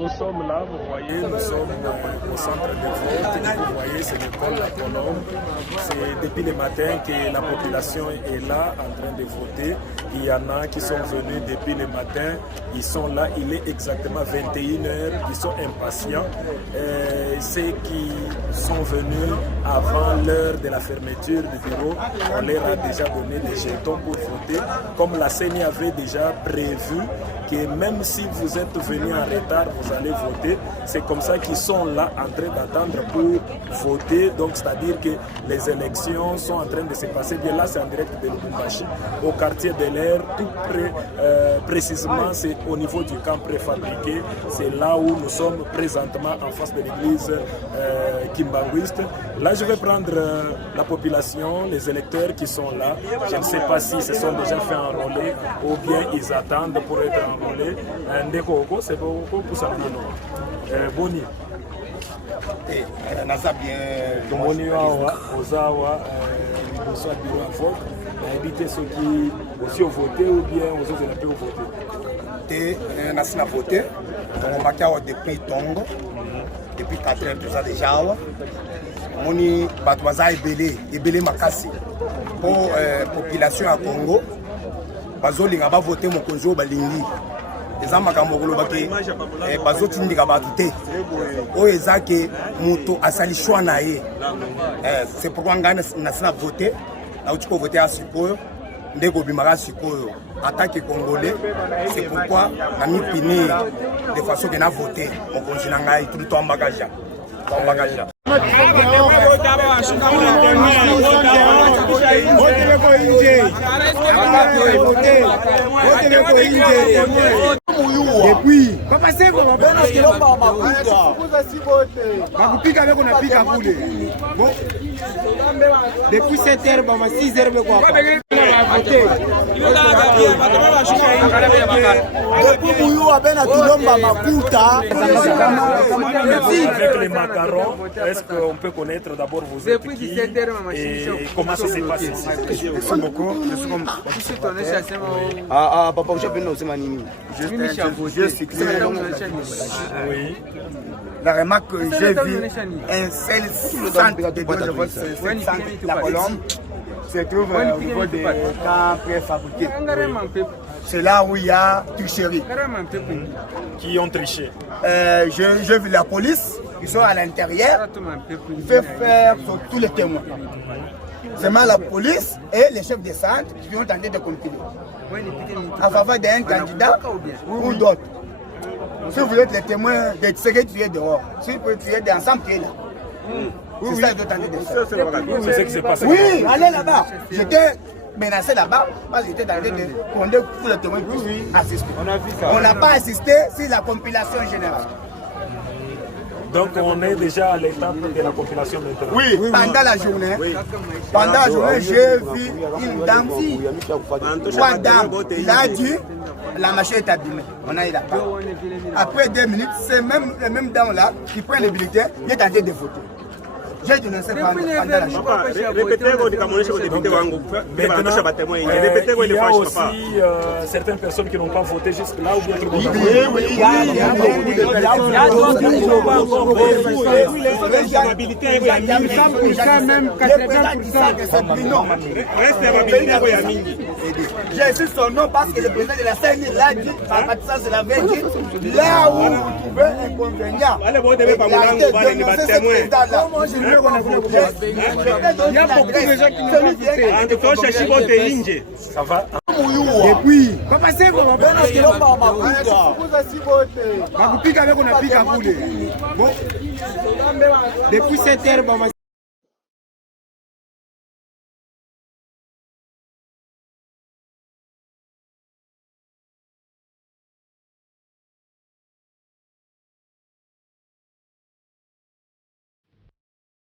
nous sommes là, vous voyez, nous sommes au centre de vote. Et vous voyez, c'est l'école La Colombe. C'est depuis le matin que la population est là en train de voter. Il y en a qui sont venus depuis le matin. Ils sont là, il est exactement 21h. Ils sont impatients. Ceux qui sont venus avant l'heure de la fermeture du bureau, on leur a déjà donné des jetons pour voter. Comme la CENI avait déjà prévu que même si vous êtes venus en retard, vous allez voter. C'est comme ça qu'ils sont là en train d'attendre pour voter. Donc, c'est-à-dire que les élections sont en train de se passer. Bien là, c'est en direct de Lubumbashi, au quartier de l'Air, tout près, précisément, c'est au niveau du camp préfabriqué. C'est là où nous sommes présentement en face de l'église kimbanguiste. Là, je vais prendre la population, les électeurs qui sont là. Je ne sais pas si se sont déjà fait enrôler ou bien ils attendent pour être enrôlés. Ndekoko, c'est beaucoup pour ça. Boni. Boni Ozawa, bonsoir bureau à vote. Inviter ceux qui aussi ont voté ou bien aux autres n'ont pas voté. Nous avons voté. On a voté depuis Tongo. Depuis 4 heures, tout ça déjà. On est Batouaza et Belé Makassi. Pour la population à Congo, Bazoli n'a pas voté mon conjoint Balingi. Les gens qui ont voté Tindika Batouté. Oezake Mouto a sali choix naé. C'est pourquoi on a voté. Là où tu peux voter à Sikoyo, Ndeko Bimara Sikoyo. Attaque congolais, c'est pourquoi on a mis Pini de façon qu'on a voté. On continue à tout le temps en bagage. Depuis papa c'est bon bakupika beko na pika kule bon depuis 7h ba 6h beko kwa depuis muyu abena tulomba makuta avec les macarons. Est-ce qu'on peut connaître d'abord vos êtes qui et comment ça s'est passé ici? Merci beaucoup. Papa uchapenda usema nini? Oui. La remarque que j'ai vu, un seul centre de vote, c'est La Colombe, se trouve au niveau des camps préfabriqués. C'est là où il y a tricherie. Qui ont triché? J'ai vu la police, ils sont à l'intérieur, ils peuvent faire sur tous les témoins. Seulement la police et les chefs de centre qui ont tenté de continuer en faveur d'un candidat ou d'autres. Si vous êtes les témoins de ce que tu es dehors, si vous pouvez tuer ensemble, tu es là. C'est ça qu'ils ont tenté de faire. C'est ce qui s'est passé. Oui, allez là-bas. J'étais menacé là-bas parce que j'étais tenté de condamner tous les témoins qui assister. On n'a pas assisté sur la compilation générale. Donc on est déjà à l'étape de la compilation maintenant. Oui, pendant la journée. Pendant la journée, j'ai vu une dame, 3 dames. Il a dit, la machine est abîmée. On a eu la part. Après 2 minutes, c'est même les mêmes dames-là qui prennent les bulletins, il est tenté de voter. J'ai dénoncé pendant la journée. Maintenant, il y a aussi certaines personnes qui n'ont pas voté jusque là ou bien qui n'ont pas voté. J'ai su son nom parce que le président de la CENI l'a dit, ça c'est la veille, là où vous trouvez inconvénient. il y a beaucoup de gens qui n'ont pas voté. Ça va? Depuis papa c'est bon bakupika beko na pika kule bon depuis 7h ba